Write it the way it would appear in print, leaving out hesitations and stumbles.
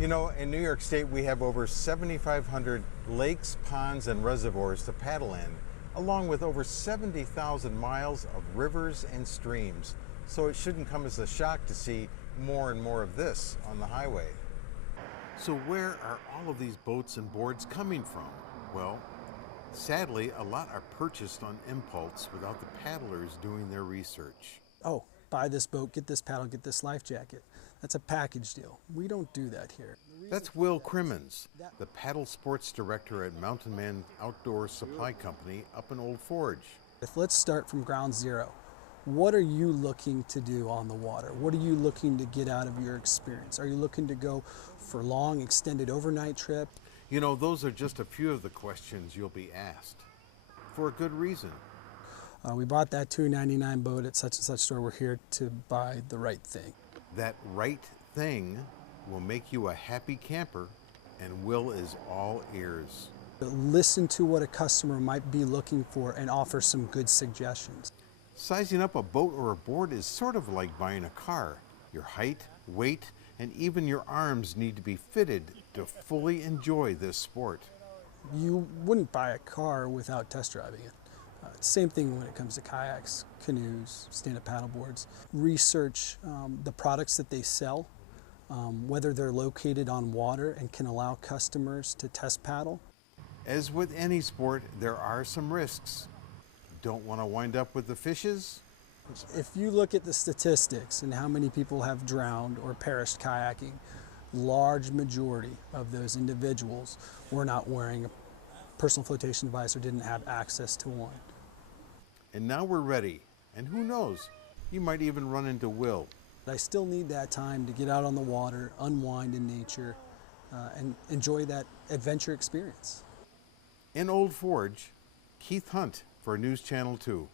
You know, in New York State, we have over 7,500 lakes, ponds, and reservoirs to paddle in, along with over 70,000 miles of rivers and streams. So it shouldn't come as a shock to see more and more of this on the highway. So where are all of these boats and boards coming from? Well, sadly, a lot are purchased on impulse without the paddlers doing their research. Oh, buy this boat, get this paddle, get this life jacket. That's a package deal. We don't do that here. That's Will Crimmins, the paddle sports director at Mountain Man Outdoor Supply Company up in Old Forge. Let's start from ground zero. What are you looking to do on the water? What are you looking to get out of your experience? Are you looking to go for long, extended overnight trip? You know, those are just a few of the questions you'll be asked. For a good reason. We bought that $2.99 boat at such and such store. We're here to buy the right thing. That right thing will make you a happy camper, and Will is all ears. Listen to what a customer might be looking for and offer some good suggestions. Sizing up a boat or a board is sort of like buying a car. Your height, weight, and even your arms need to be fitted to fully enjoy this sport. You wouldn't buy a car without test driving it. Same thing when it comes to kayaks, canoes, stand-up paddle boards. Research the products that they sell, whether they're located on water and can allow customers to test paddle. As with any sport, there are some risks. Don't want to wind up with the fishes? If you look at the statistics and how many people have drowned or perished kayaking, large majority of those individuals were not wearing a personal flotation device or didn't have access to one. And now we're ready. And who knows, you might even run into Will. I still need that time to get out on the water, unwind in nature, and enjoy that adventure experience. In Old Forge, Keith Hunt for News Channel 2.